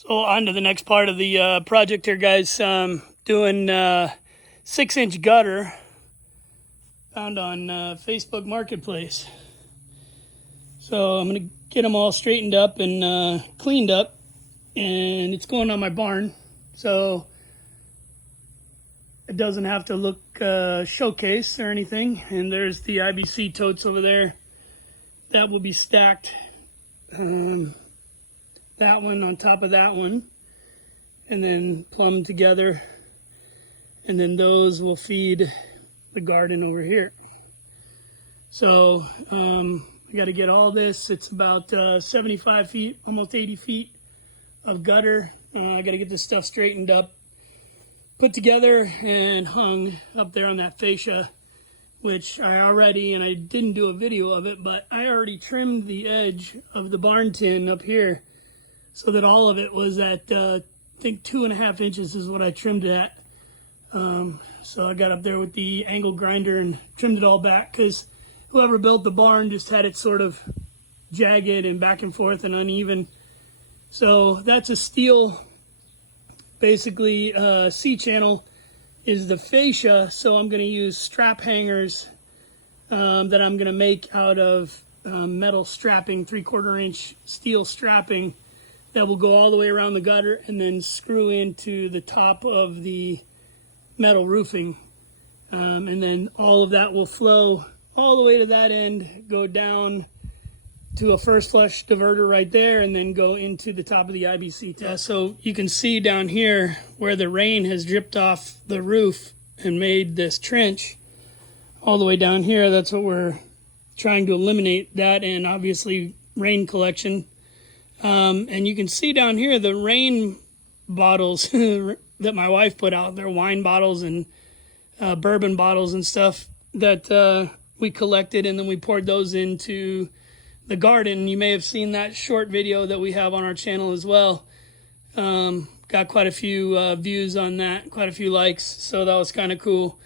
So on to the next part of the project here, guys. Doing 6-inch gutter found on Facebook Marketplace. So I'm going to get them all straightened up and cleaned up, and it's going on my barn. So it doesn't have to look showcased or anything. And there's the IBC totes over there. That will be stacked. That one on top of that one, and then plumbed together, and then those will feed the garden over here. So we got to get all this. It's about 75 feet, almost 80 feet of gutter. I got to get this stuff straightened up, put together, and hung up there on that fascia, which I already, and I didn't do a video of it, but I already trimmed the edge of the barn tin up here, so that all of it was at, I think 2.5 inches is what I trimmed it at. So I got up there with the angle grinder and trimmed it all back, because whoever built the barn just had it sort of jagged and back and forth and uneven. So that's a steel, basically C-channel is the fascia. So I'm going to use strap hangers that I'm going to make out of metal strapping, 3/4 inch steel strapping, that will go all the way around the gutter and then screw into the top of the metal roofing. And then all of that will flow all the way to that end, go down to a first flush diverter right there, and then go into the top of the IBC test. So you can see down here where the rain has dripped off the roof and made this trench all the way down here. That's what we're trying to eliminate, that and obviously rain collection. And you can see down here the rain bottles that my wife put out. They're wine bottles and bourbon bottles and stuff that we collected, and then we poured those into the garden. You may have seen that short video that we have on our channel as well. Got quite a few views on that, quite a few likes, so that was kind of cool.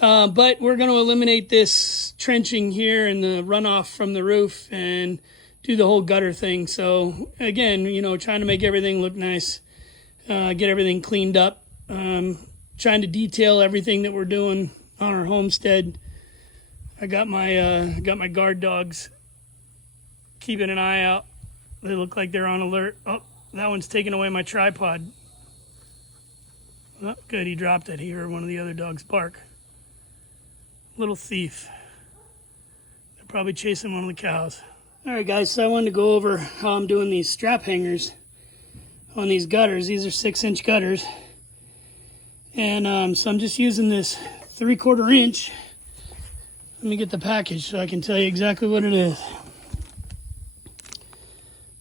But we're going to eliminate this trenching here and the runoff from the roof and do the whole gutter thing. So again, you know, trying to make everything look nice, get everything cleaned up, trying to detail everything that we're doing on our homestead. I got my guard dogs keeping an eye out. They look like they're on alert. Oh, that one's taking away my tripod. Oh, good, he dropped it. He heard one of the other dogs bark. Little thief. They're probably chasing one of the cows. All right, guys, so I wanted to go over how I'm doing these strap hangers on these gutters. These are 6-inch gutters. And so I'm just using this 3/4 inch. Let me get the package so I can tell you exactly what it is.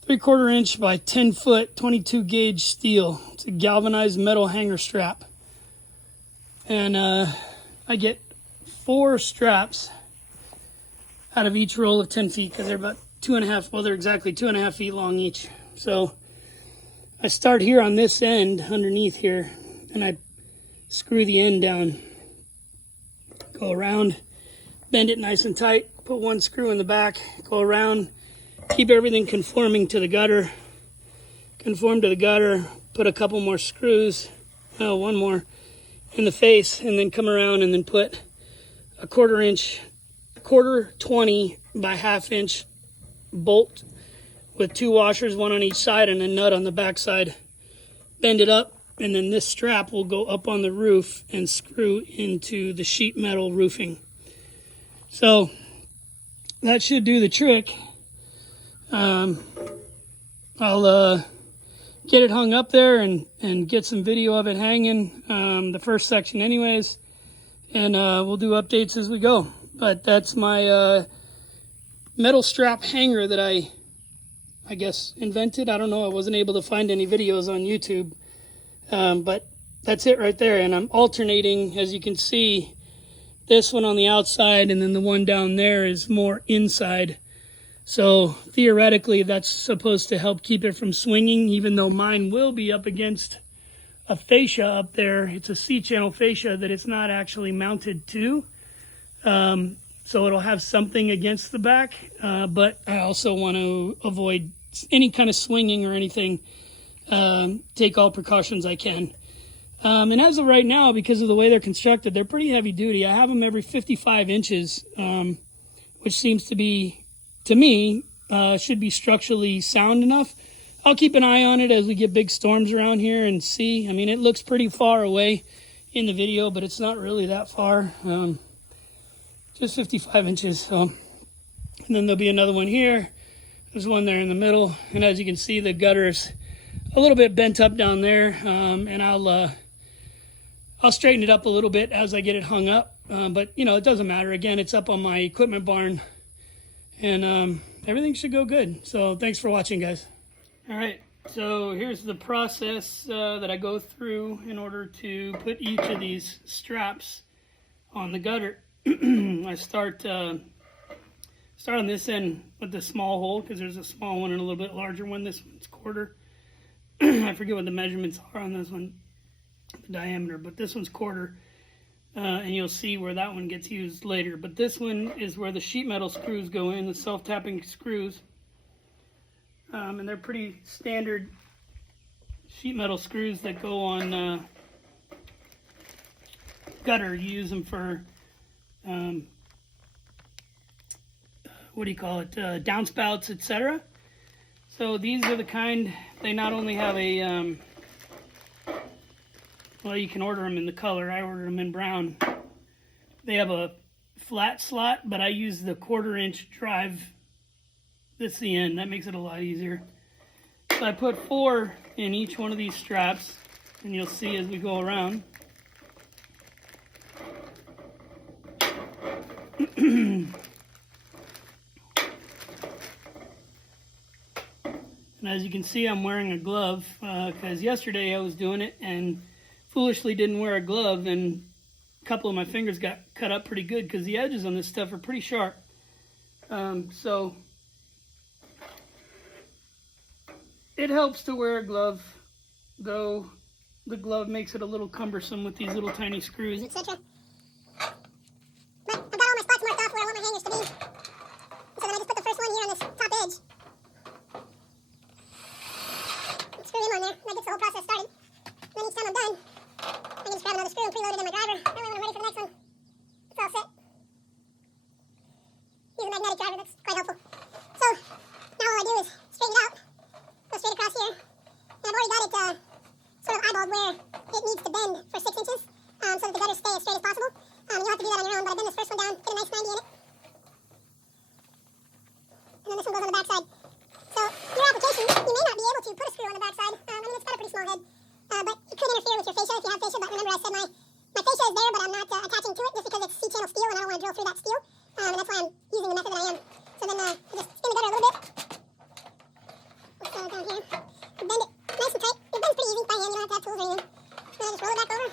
3/4 inch by 10 foot, 22 gauge steel. It's a galvanized metal hanger strap. And I get 4 straps out of each roll of 10 feet, because they're about 2.5, well, they're exactly 2.5 feet long each. So I start here on this end underneath here, and I screw the end down, go around, bend it nice and tight, put 1 screw in the back, go around, keep everything conforming to the gutter, conform to the gutter, put a couple more screws, oh, 1 more in the face, and then come around and then put a 1/4 inch, 20 by 1/2 inch bolt with 2 washers, 1 on each side and a nut on the back side. Bend it up, and then this strap will go up on the roof and screw into the sheet metal roofing. So that should do the trick. I'll get it hung up there and get some video of it hanging, the first section anyways, and we'll do updates as we go. But that's my metal strap hanger that I guess invented. I don't know, I wasn't able to find any videos on YouTube, but that's it right there. And I'm alternating, as you can see, this one on the outside, and then the one down there is more inside. So theoretically, that's supposed to help keep it from swinging, even though mine will be up against a fascia up there. It's a C-channel fascia that it's not actually mounted to. So it'll have something against the back, but I also want to avoid any kind of swinging or anything take all precautions I can. And as of right now, because of the way they're constructed, they're pretty heavy duty. I have them every 55 inches, which seems to be, to me, should be structurally sound enough. I'll keep an eye on it as we get big storms around here and see. I mean, it looks pretty far away in the video, but it's not really that far. Just 55 inches. So, and then there'll be another one here. There's one there in the middle. And as you can see, the gutter's a little bit bent up down there. And I'll straighten it up a little bit as I get it hung up. But, you know, it doesn't matter. Again, it's up on my equipment barn. And everything should go good. So thanks for watching, guys. All right, so here's the process that I go through in order to put each of these straps on the gutter. I start on this end with the small hole, because there's a small one and a little bit larger one. This one's quarter. I forget what the measurements are on this one, the diameter, but this one's quarter. And you'll see where that one gets used later. But this one is where the sheet metal screws go in, the self-tapping screws. And they're pretty standard sheet metal screws that go on gutter. You use them for, what do you call it, downspouts, etc. So these are the kind, they not only have a, well, you can order them in the color. I ordered them in brown. They have a flat slot, but I use the 1/4 inch drive. This is the end. That makes it a lot easier. So I put 4 in each one of these straps, and you'll see as we go around. And as you can see, I'm wearing a glove, because yesterday I was doing it and foolishly didn't wear a glove, and a couple of my fingers got cut up pretty good because the edges on this stuff are pretty sharp. So it helps to wear a glove, though the glove makes it a little cumbersome with these little tiny screws, etc. But I've got all my spots marked off where I want my hangers to be. So then I just put the first one here on this top edge. Screw him on there. That gets the whole process started. Then each time I'm done, I can just grab another screw and preload it in my driver. That way when I'm ready for the next one, it's all set. Use a magnetic driver, that's quite helpful. So now all I do is straighten it out. Go straight across here. And I've already got it sort of eyeballed where it needs to bend for 6 inches, so that the gutters stay as straight as possible. You'll have to do that on your own, but I bend this first one down, get a nice 90 in it. And then this one goes on the back side. So your application, you may not be able to put a screw on the back side. I mean, it's got a pretty small head. But it could interfere with your fascia if you have fascia. But remember, I said my fascia is there, but I'm not attaching to it just because it's C-channel steel, and I don't want to drill through that steel. And that's why I'm using the method that I am. So then I just spin the gutter a little bit. Let's go down here. Bend it nice and tight. It bends pretty easy by hand. You don't have to have tools or anything. Then I just roll it back over.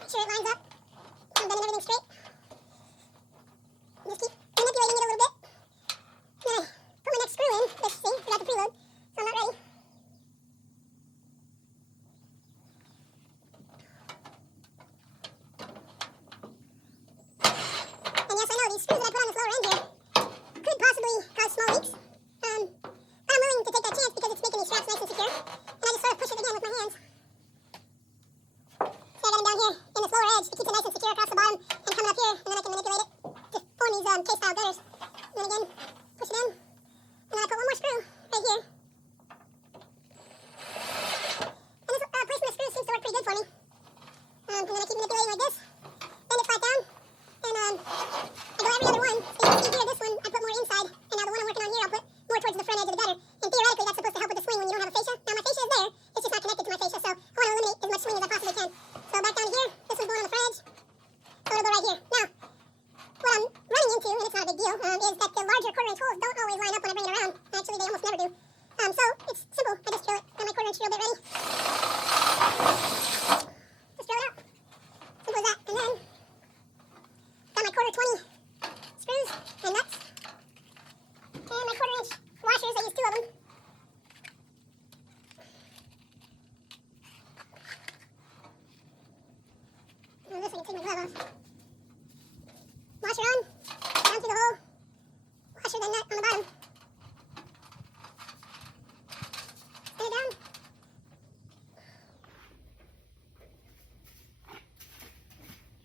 Make sure it lines up. I'm bending everything straight. Just keep manipulating it a little bit. Then I put my next screw in. This, see, forgot to preload, so I'm not ready.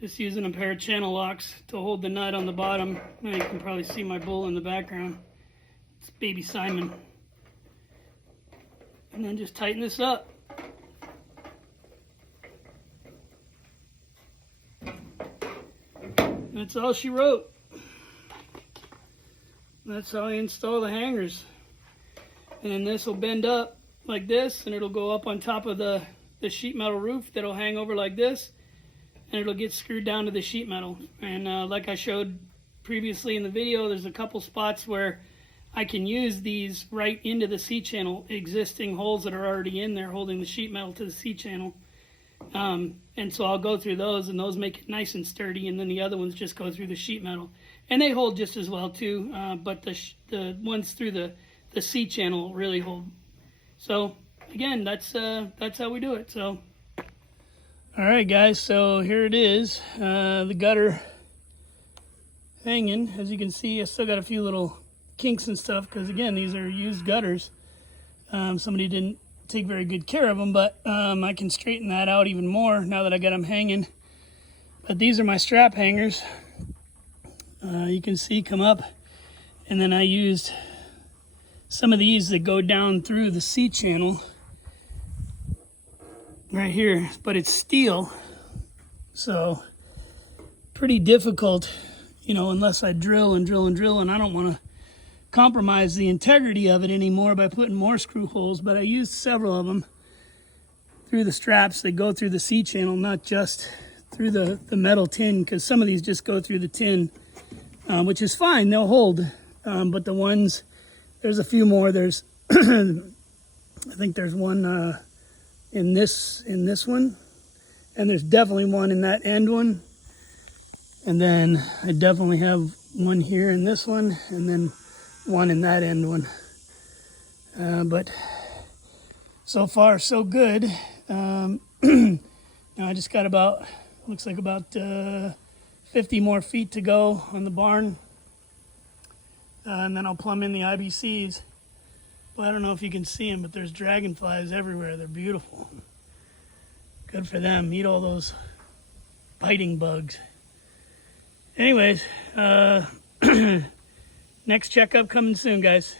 Just using a pair of channel locks to hold the nut on the bottom. Now you can probably see my bull in the background. It's baby Simon. And then just tighten this up. That's all she wrote. That's how I install the hangers. And then this will bend up like this, and it'll go up on top of the sheet metal roof that'll hang over like this, and it'll get screwed down to the sheet metal. And like I showed previously in the video, there's a couple spots where I can use these right into the C-channel, existing holes that are already in there holding the sheet metal to the C-channel. And so I'll go through those, and those make it nice and sturdy, and then the other ones just go through the sheet metal. And they hold just as well too, but the ones through the C-channel really hold. So again, that's how we do it. So all right, guys, so here it is, the gutter hanging. As you can see, I still got a few little kinks and stuff because, again, these are used gutters. Somebody didn't take very good care of them, but I can straighten that out even more now that I got them hanging. But these are my strap hangers. You can see come up, and then I used some of these that go down through the C-channel right here, but it's steel, so pretty difficult, you know, unless I drill and drill and drill, and I don't want to compromise the integrity of it anymore by putting more screw holes. But I used several of them through the straps that go through the C-channel, not just through the metal tin, because some of these just go through the tin, which is fine, they'll hold, but the ones, there's a few more. There's I think there's one in this one, and there's definitely one in that end one, and then I definitely have one here in this one, and then one in that end one. But so far so good. Now I just got about, looks like about 50 more feet to go on the barn, and then I'll plumb in the IBCs. Well, I don't know if you can see them, but there's dragonflies everywhere. They're beautiful. Good for them. Eat all those biting bugs. Anyways, next checkup coming soon, guys.